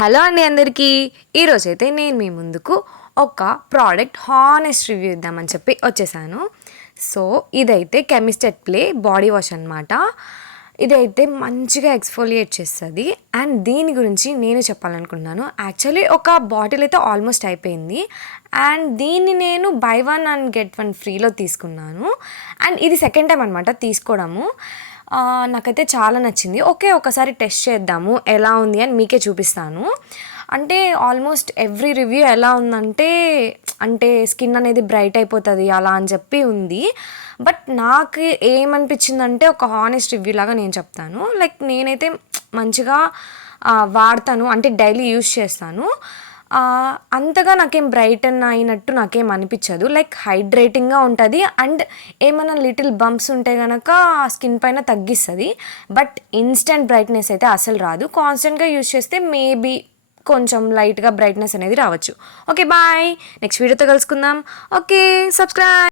Hello అండి అందరికీ. ఈరోజైతే నేను మీ ముందుకు ఒక ప్రోడక్ట్ హానెస్ట్ రివ్యూ ఇద్దామని చెప్పి వచ్చేసాను. సో ఇదైతే chemist at play body wash అనమాట. ఇదైతే మంచిగా ఎక్స్ఫోలియేట్ చేస్తుంది అండ్ దీని గురించి నేను చెప్పాలనుకుంటున్నాను. యాక్చువల్లీ ఒక బాటిల్ అయితే ఆల్మోస్ట్ అయిపోయింది అండ్ దీన్ని నేను బై 1 అండ్ గెట్ 1 ఫ్రీలో తీసుకున్నాను. అండ్ ఇది సెకండ్ టైం అనమాట తీసుకోవడము. నాకైతే చాలా నచ్చింది. ఓకే, ఒకసారి టెస్ట్ చేద్దాము ఎలా ఉంది అని మీకే చూపిస్తాను. అంటే ఆల్మోస్ట్ ఎవ్రీ రివ్యూ ఎలా ఉందంటే స్కిన్ అనేది బ్రైట్ అయిపోతుంది అలా అని చెప్పి ఉంది. బట్ నాకు ఏమనిపించిందంటే ఒక హానెస్ట్ రివ్యూ లాగా నేను చెప్తాను. లైక్ నేనైతే మంచిగా వాడతాను, అంటే డైలీ యూస్ చేస్తాను. అంతగా నాకేం బ్రైటన్ అయినట్టు నాకేం అనిపించదు. లైక్ హైడ్రేటింగ్గా ఉంటుంది అండ్ ఏమైనా లిటిల్ బంప్స్ ఉంటే కనుక స్కిన్ పైన తగ్గిస్తుంది. బట్ ఇన్స్టెంట్ బ్రైట్నెస్ అయితే అసలు రాదు. కాన్స్టెంట్గా యూస్ చేస్తే మేబీ కొంచెం లైట్గా బ్రైట్నెస్ అనేది రావచ్చు. ఓకే బాయ్, నెక్స్ట్ వీడియోతో కలుసుకుందాం. Okay, subscribe.